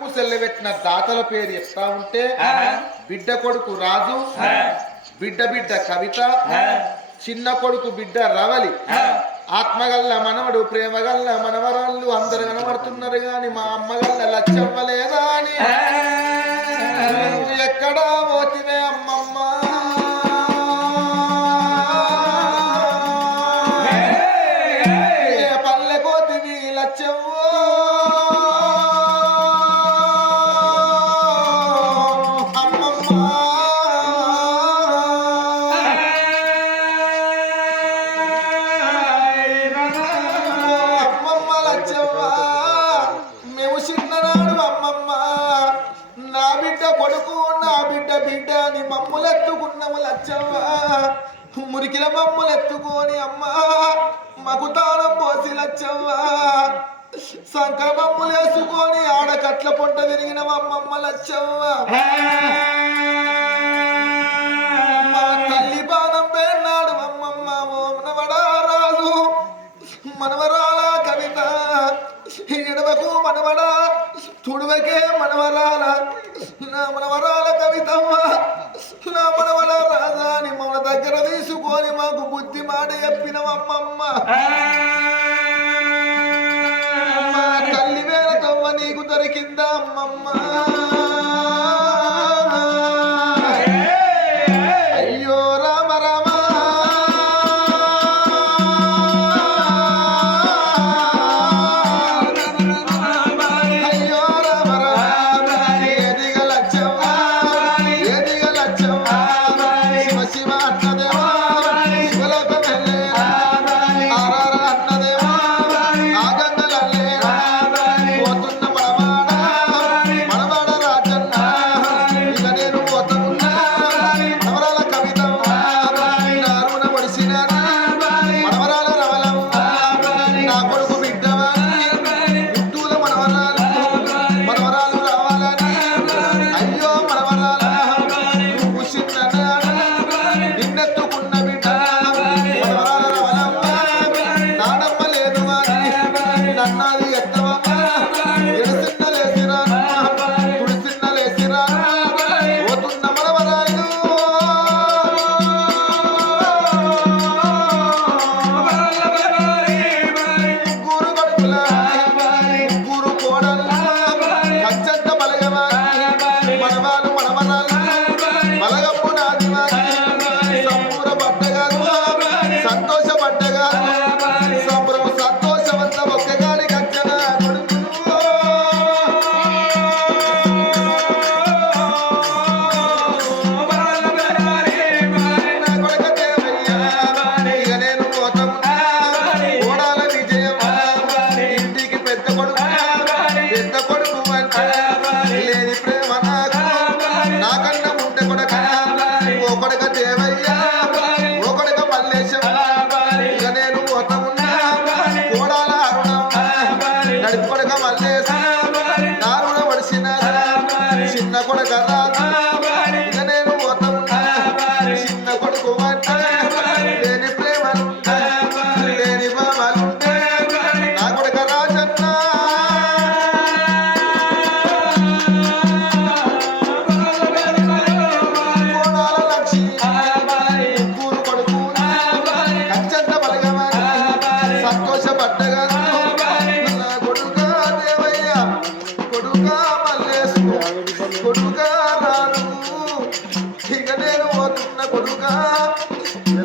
ఉప్పు సెల్లబెట్టిన దాతల పేరు ఎట్లా ఉంటే బిడ్డ కొడుకు రాజు బిడ్డ బిడ్డ కవిత చిన్న కొడుకు బిడ్డ రవలి ఆత్మగల్ల మనవడు ప్రేమగల్ల మనవరాళ్ళు అందరు కనబడుతున్నారు గాని మా అమ్మగల్ల లచ్చవ్వలేదా అని ఎక్కడా పోతివే. మురికిల బొమ్మలు ఎత్తుకొని అమ్మ మాకు తాళం పోసి లచ్చవ్వా సంక బొమ్మలు వేసుకొని ఆడ కట్ల పొంట తిరిగిన మమ్మమ్మ లచ్చవ్వ మా తల్లి బాణం పేర్నాడు అమ్మమ్మ మనవడారాజు మనవరాలా కవిత. ఇడవకు మనవడా. తుడువకే వినవమ్మమ్మ. పెద్ద కొడుకు పెద్ద కొడుకు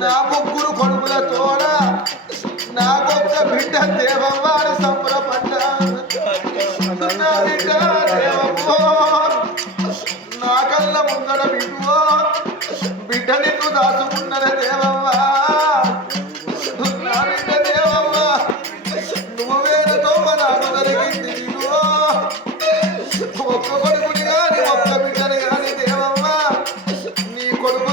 నా ముగ్గురు కొడుకుల తోడ నా కొత్త బిడ్డ దేవవారు సంబరపడ్డ. నా బిడ్డ దేవో కళ్ళ ముందర బిడ్డువో బిడ్డ నిన్ను దాచుకున్నది ఒక్క కొడుకుని కానీ ఒక్క బిడ్డని కానీ నీ కొడుకు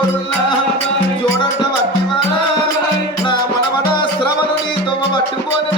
చూడండి జోడుల్లా, జోడంట వత్తివాన, నా మనవడ శ్రవణు నీ తొమ్మ పట్టుకొని